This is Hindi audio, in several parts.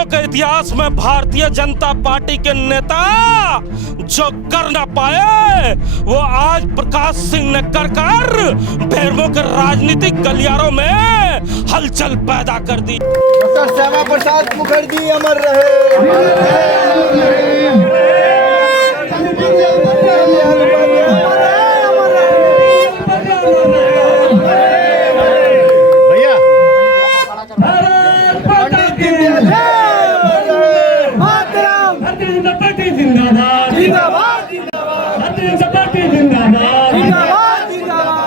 बेरमो के इतिहास में भारतीय जनता पार्टी के नेता जो कर न पाए वो आज प्रकाश सिंह ने कर बेरमो के राजनीतिक गलियारों में हलचल पैदा कर दी। डॉक्टर श्यामा प्रसाद मुखर्जी अमर रहे।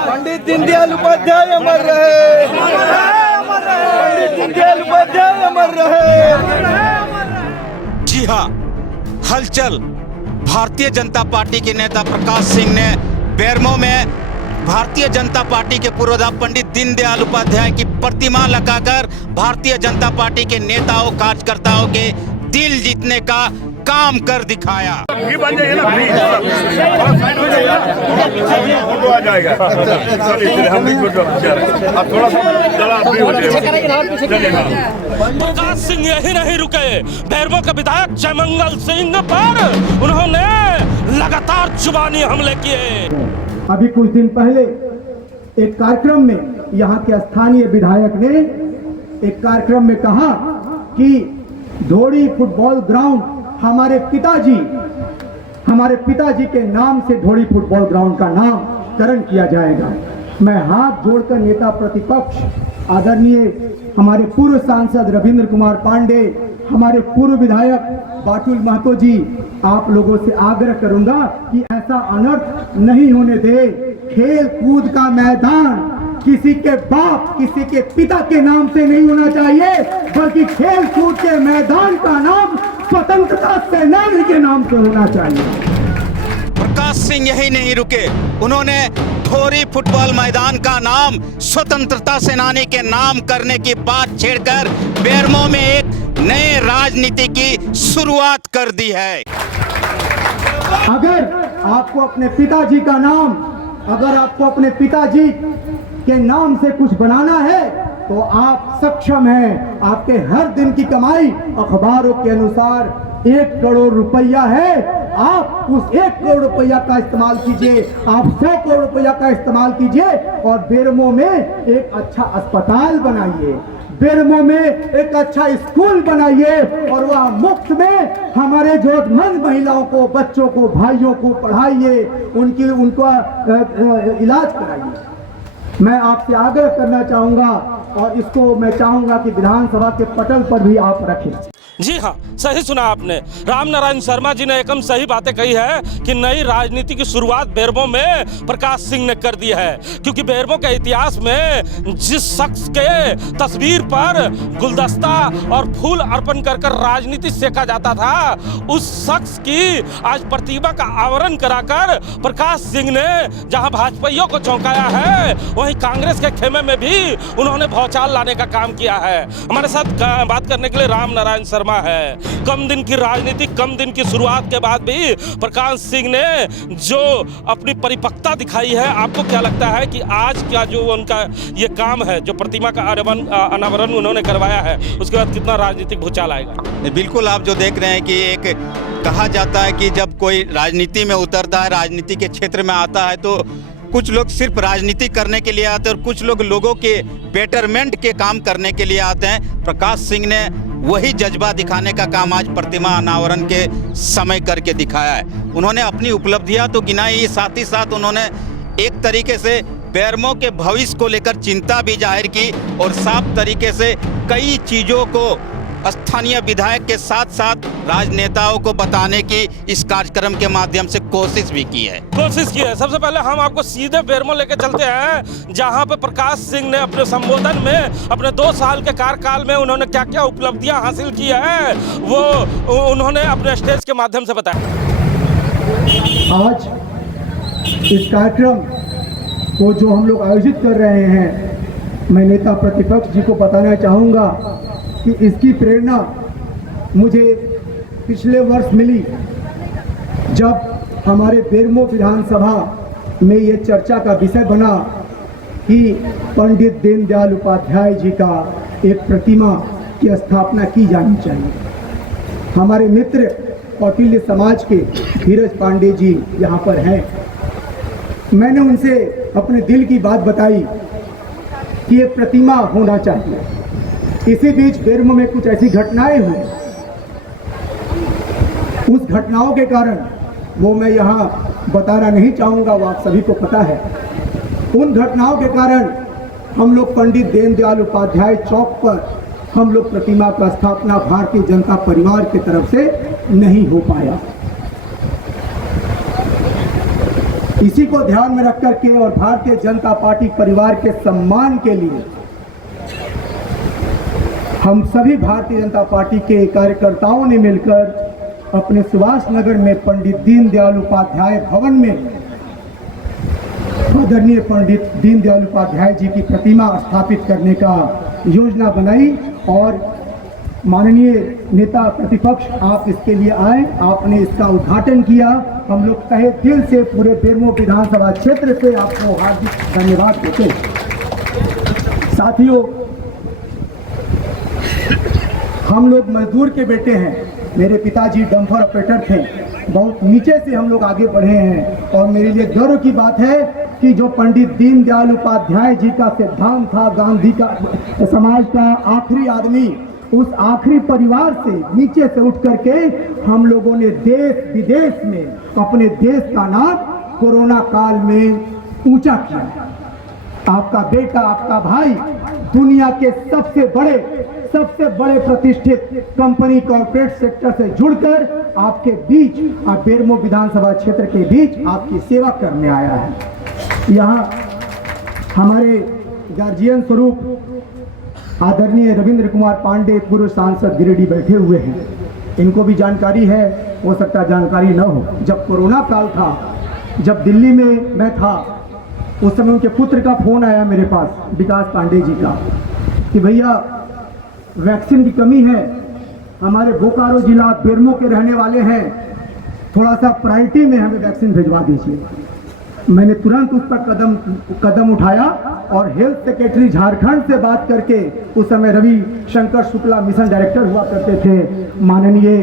पंडित दीनदयाल उपाध्याय अमर रहे। पंडित दीनदयाल उपाध्याय अमर रहे। जी हाँ, हलचल भारतीय जनता पार्टी के नेता प्रकाश सिंह ने बेरमो में भारतीय जनता पार्टी के पूर्वदा पंडित दीनदयाल उपाध्याय की प्रतिमा लगाकर भारतीय जनता पार्टी के नेताओं कार्यकर्ताओं के दिल जीतने का काम कर दिखाया। बन जाएगा ना, फोटो आ जाएगा। हम भी अब थोड़ा प्रकाश सिंह यही नहीं रुके, बेरमो के विधायक जयमंगल सिंह पर उन्होंने लगातार जुबानी हमले किए। अभी कुछ दिन पहले एक कार्यक्रम में यहाँ के स्थानीय विधायक ने एक कार्यक्रम में कहा कि धोड़ी फुटबॉल ग्राउंड हमारे पिताजी के नाम से धोड़ी फुटबॉल ग्राउंड का नामकरण किया जाएगा। मैं हाथ जोड़कर नेता प्रतिपक्ष आदरणीय हमारे पूर्व सांसद रविंद्र कुमार पांडे, हमारे पूर्व विधायक बाटुल महतो जी, आप लोगों से आग्रह करूंगा कि ऐसा अनर्थ नहीं होने दे। खेल कूद का मैदान किसी के बाप, किसी के पिता के नाम से नहीं होना चाहिए, बल्कि खेल कूद के मैदान का नाम स्वतंत्रता सेनानी के नाम से होना चाहिए। प्रकाश सिंह यही नहीं रुके, उन्होंने धोरी फुटबॉल मैदान का नाम स्वतंत्रता सेनानी के नाम करने की बात छेड़कर बेरमो में एक नए राजनीति की शुरुआत कर दी है। अगर आपको अपने पिताजी का नाम, अगर आपको अपने पिताजी के नाम से कुछ बनाना है तो आप सक्षम हैं। आपके हर दिन की कमाई अखबारों के अनुसार 1 करोड़ रुपया है। आप उस 1 करोड़ रुपया का इस्तेमाल कीजिए, आप 100 करोड़ रुपया का इस्तेमाल कीजिए और बेरमो में एक अच्छा अस्पताल बनाइए, बेरमो में एक अच्छा स्कूल बनाइए और वह मुफ्त में हमारे जरूरतमंद महिलाओं को, बच्चों को, भाइयों को पढ़ाइए, उनका इलाज कराइए। मैं आपसे आग्रह करना चाहूंगा और इसको मैं चाहूंगा कि विधानसभा के पटल पर भी आप रखें। जी हाँ, सही सुना आपने। राम नारायण शर्मा जी ने एकदम सही बातें कही है कि नई राजनीति की शुरुआत बेरमो में प्रकाश सिंह ने कर दी है, क्योंकि बेरमो के इतिहास में जिस शख्स के तस्वीर पर गुलदस्ता और फूल अर्पण कर राजनीति सेका जाता था, उस शख्स की आज प्रतिमा का आवरण कराकर प्रकाश सिंह ने जहां भाजपाइयों को चौंकाया है, वहीं कांग्रेस के खेमे में भी उन्होंने भौचाल लाने का काम किया है। हमारे साथ बात करने के लिए राम नारायण शर्मा है। कम दिन की राजनीति, कम दिन की शुरुआत के बाद भी प्रकाश सिंह ने जो अपनी परिपक्वता दिखाई है, आपको क्या लगता है कि आज क्या जो उनका ये काम है, जो प्रतिमा का अनावरण उन्होंने करवाया है, उसके बाद कितना राजनीतिक भूचाल आएगा? बिल्कुल, आप जो देख रहे हैं कि एक कहा जाता है कि जब कोई राजनीति में उतरता है, राजनीति के क्षेत्र में आता है, तो कुछ लोग सिर्फ राजनीति करने के लिए आते हैं और कुछ लोग लोगों के बेटरमेंट के काम करने के लिए आते हैं। प्रकाश सिंह ने वही जज्बा दिखाने का काम आज प्रतिमा अनावरण के समय करके दिखाया है। उन्होंने अपनी उपलब्धियां तो गिनाई, साथ ही साथ उन्होंने एक तरीके से बेरमो के भविष्य को लेकर चिंता भी जाहिर की और साफ तरीके से कई चीज़ों को स्थानीय विधायक के साथ साथ राजनेताओं को बताने की इस कार्यक्रम के माध्यम से कोशिश भी की है। सबसे पहले हम आपको सीधे बेरमो लेके चलते हैं, जहां पे प्रकाश सिंह ने अपने संबोधन में अपने 2 साल के कार्यकाल में उन्होंने क्या क्या उपलब्धियां हासिल की है, वो उन्होंने अपने स्टेज के माध्यम से बताया। आज इस कार्यक्रम को जो हम लोग आयोजित कर रहे हैं, मैं नेता प्रतिपक्ष जी को बताना चाहूँगा कि इसकी प्रेरणा मुझे पिछले वर्ष मिली, जब हमारे बेरमो विधानसभा में ये चर्चा का विषय बना कि पंडित दीनदयाल उपाध्याय जी का एक प्रतिमा की स्थापना की जानी चाहिए। हमारे मित्र कौटिल्य समाज के धीरज पांडे जी यहाँ पर हैं। मैंने उनसे अपने दिल की बात बताई कि एक प्रतिमा होना चाहिए। इसी बीच बेरमो में कुछ ऐसी घटनाएं हुई, उस घटनाओं के कारण वो मैं यहाँ बताना नहीं चाहूँगा, वो आप सभी को पता है। उन घटनाओं के कारण हम लोग पंडित दीनदयाल उपाध्याय चौक पर हम लोग प्रतिमा का स्थापना भारतीय जनता परिवार की तरफ से नहीं हो पाया। इसी को ध्यान में रख करके और भारतीय जनता पार्टी परिवार के सम्मान के लिए हम सभी भारतीय जनता पार्टी के कार्यकर्ताओं ने मिलकर अपने सुभाष नगर में पंडित दीनदयाल उपाध्याय भवन में आदरणीय पंडित दीनदयाल उपाध्याय जी की प्रतिमा स्थापित करने का योजना बनाई और माननीय नेता प्रतिपक्ष आप इसके लिए आए, आपने इसका उद्घाटन किया। हम लोग तहे दिल से पूरे बेरमो विधानसभा क्षेत्र से आपको हार्दिक धन्यवाद देते। साथियों, हम लोग मजदूर के बेटे हैं। मेरे पिताजी डंपर ऑपरेटर थे, बहुत नीचे से हम लोग आगे बढ़े हैं और मेरे लिए गर्व की बात है कि जो पंडित दीनदयाल उपाध्याय जी का सिद्धांत था, गांधी का समाज का आखिरी आदमी, उस आखिरी परिवार से नीचे से उठ करके हम लोगों ने देश विदेश में अपने देश का नाम कोरोना काल में ऊंचा किया। आपका बेटा, आपका भाई दुनिया के सबसे बड़े प्रतिष्ठित कंपनी कॉर्पोरेट सेक्टर से जुड़कर आपके बीच, बेरमो विधानसभा क्षेत्र के बीच आपकी सेवा करने आया है। यहाँ हमारे गार्जियन स्वरूप आदरणीय रविंद्र कुमार पांडे पूर्व सांसद गिरिडीह बैठे हुए हैं। इनको भी जानकारी है, हो सकता है जानकारी न हो। जब कोरोना काल था, जब दिल्ली में मैं था, उस समय उनके पुत्र का फोन आया मेरे पास, विकास पांडे जी का, कि भैया वैक्सीन की कमी है, हमारे बोकारो जिला बेरमो के रहने वाले हैं, थोड़ा सा प्रायोरिटी में हमें वैक्सीन भिजवा दीजिए। मैंने तुरंत उस पर कदम उठाया और हेल्थ सेक्रेटरी झारखंड से बात करके, उस समय रवि शंकर शुक्ला मिशन डायरेक्टर हुआ करते थे, माननीय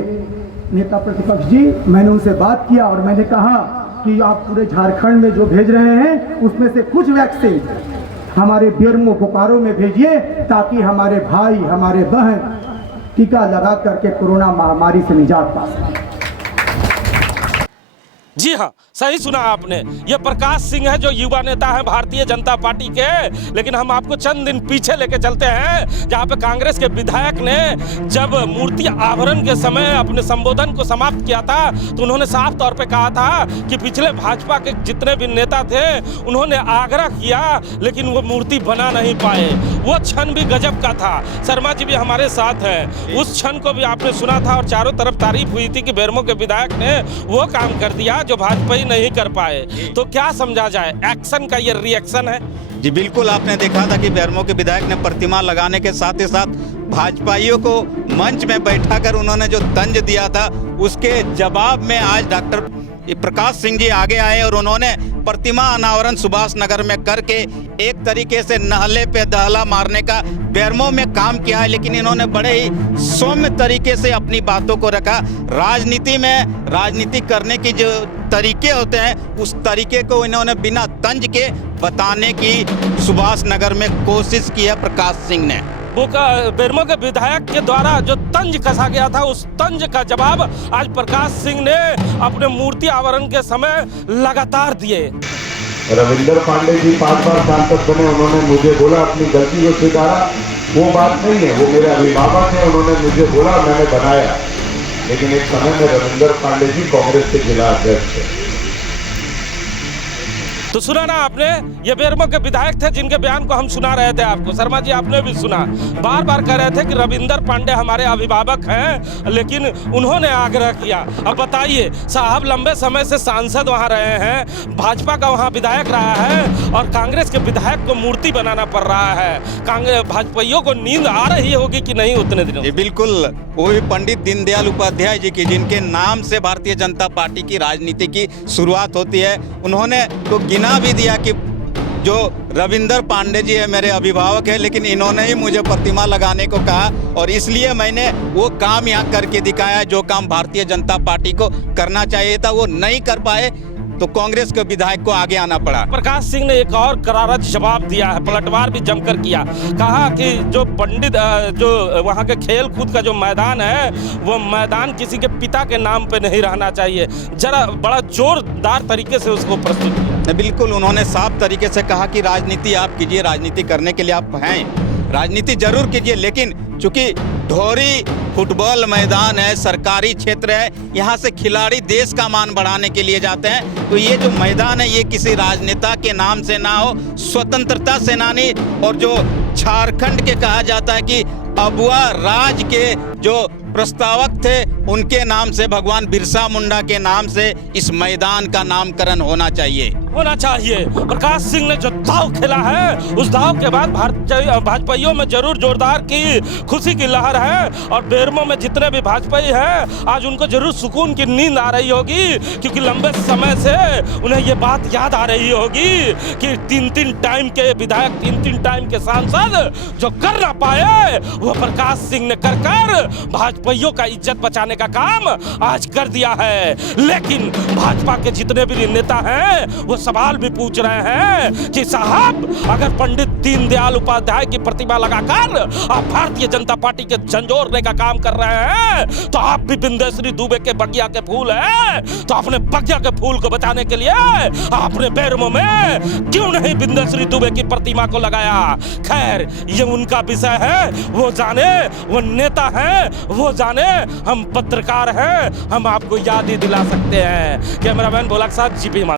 नेता प्रतिपक्ष जी, मैंने उनसे बात किया और मैंने कहा कि आप पूरे झारखंड में जो भेज रहे हैं उसमें से कुछ वैक्सीन हमारे बेरमो बोकारो में भेजिए, ताकि हमारे भाई, हमारे बहन टीका लगा करके कोरोना महामारी से निजात पा सकें। जी हाँ, सही सुना आपने। ये प्रकाश सिंह है जो युवा नेता है भारतीय जनता पार्टी के। लेकिन हम आपको चंद दिन पीछे लेके चलते हैं, जहां पे कांग्रेस के विधायक ने जब मूर्ति आवरण के समय अपने संबोधन को समाप्त किया था, तो उन्होंने साफ तौर पे कहा था कि पिछले भाजपा के जितने भी नेता थे उन्होंने आग्रह किया, लेकिन वो मूर्ति बना नहीं पाए। वो क्षण भी गजब का था। शर्मा जी भी हमारे साथ हैं, उस क्षण को भी आपने सुना था और चारों तरफ तारीफ हुई थी कि बेरमो के विधायक ने वो काम कर दिया जो भाजपा ही नहीं कर पाए। तो क्या समझा जाए, एक्शन का ये रिएक्शन है? जी बिल्कुल, आपने देखा था कि बेरमो के विधायक ने प्रतिमा लगाने के साथ ही साथ भाजपाइयों को मंच में बैठाकर उन्होंने जो तंज दिया था, उसके जवाब में आज डॉक्टर प्रकाश सिंह जी आगे आए और उन्होंने प्रतिमा अनावरण सुभाष नगर में करके एक तरीके से नहले पे दहला मारने का बेरमो में काम किया है। लेकिन इन्होंने बड़े ही सौम्य तरीके से अपनी बातों को रखा। राजनीति में राजनीति करने की जो तरीके होते हैं, उस तरीके को इन्होंने बिना तंज के बताने की सुभाष नगर में कोशिश की है प्रकाश सिंह ने। बेरमो के विधायक के द्वारा जो तंज कसा गया था, उस तंज का जवाब आज प्रकाश सिंह ने अपने मूर्ति आवरण के समय लगातार दिए। रविंद्र पांडे जी 5 बार सांसद बने, उन्होंने मुझे बोला अपनी गलती को स्वीकारा, वो बात नहीं है, वो मेरे अभिभावक हैं, उन्होंने मुझे बोला, मैंने बनाया। लेकिन एक समय में रविंद्र पांडे जी कांग्रेस के जिला अध्यक्ष थे। तो सुना ना आपने, ये बेरमो के विधायक थे जिनके बयान को हम सुना रहे थे आपको। शर्मा जी आपने भी सुना, बार बार कह रहे थे कि रविंद्र पांडे हमारे अभिभावक हैं, लेकिन उन्होंने आग्रह किया। अब बताइए, साहब लंबे समय से सांसद वहां रहे हैं, भाजपा का वहां विधायक रहा है और कांग्रेस के विधायक को मूर्ति बनाना पड़ रहा है। कांग्रेस भाजपाइयों को नींद आ रही होगी कि नहीं उतने दिनों? बिल्कुल, वो भी पंडित दीनदयाल उपाध्याय जी की, जिनके नाम से भारतीय जनता पार्टी की राजनीति की शुरुआत होती है। उन्होंने तो गिना भी दिया कि जो रविंदर पांडे जी है मेरे अभिभावक है, लेकिन इन्होंने ही मुझे प्रतिमा लगाने को कहा और इसलिए मैंने वो काम यहाँ करके दिखाया जो काम भारतीय जनता पार्टी को करना चाहिए था वो नहीं कर पाए, तो कांग्रेस के विधायक को आगे आना पड़ा। प्रकाश सिंह ने एक और करारा जवाब दिया है, पलटवार भी जमकर किया। कहा कि जो पंडित जो वहाँ के खेल कूद का जो मैदान है वो मैदान किसी के पिता के नाम पे नहीं रहना चाहिए। जरा बड़ा जोरदार तरीके से उसको प्रस्तुत किया। बिल्कुल, उन्होंने साफ तरीके से कहा कि राजनीति आप कीजिए, राजनीति करने के लिए आप हैं, राजनीति जरूर कीजिए, लेकिन चूंकि ढोरी फुटबॉल मैदान है, सरकारी क्षेत्र है, यहाँ से खिलाड़ी देश का मान बढ़ाने के लिए जाते हैं, तो ये जो मैदान है ये किसी राजनेता के नाम से ना हो, स्वतंत्रता सेनानी और जो झारखंड के कहा जाता है कि अबुआ राज के जो प्रस्तावक थे उनके नाम से, भगवान बिरसा मुंडा के नाम से इस मैदान का नामकरण होना चाहिए। प्रकाश सिंह ने जो दाव खेला है उस दाव के बाद भाजपाइयों में जरूर जोरदार की खुशी की लहर है और बेरमो में जितने भी भाजपाई हैं आज उनको जरूर सुकून की नींद आ रही होगी, क्योंकि लंबे समय से उन्हें ये बात याद आ रही होगी कि 3-3 टाइम के विधायक, 3-3 टाइम के सांसद जो कर ना पाए वो प्रकाश सिंह ने कर भाजपाइयों का इज्जत बचाने का काम आज कर दिया है। लेकिन भाजपा के जितने भी नेता हैं वो सवाल भी पूछ रहे हैं कि साहब अगर पंडित दीनदयाल उपाध्याय की प्रतिमा लगाकर आप भारतीय जनता पार्टी के झंझोरने का काम कर रहे हैं तो आप भी बिंदेश्वरी दुबे के बगिया के फूल हैं, तो अपने बगिया के फूल को बचाने के लिए आपने बेरमो में क्यों नहीं बिंदेश्वरी दुबे की प्रतिमा को लगाया। खैर ये उनका विषय है, वो जाने, वो नेता हैं वो जाने, हम पत्रकार हैं, हम आपको याद ही दिला सकते हैं। कैमरामैन भोला के साथ जीपी।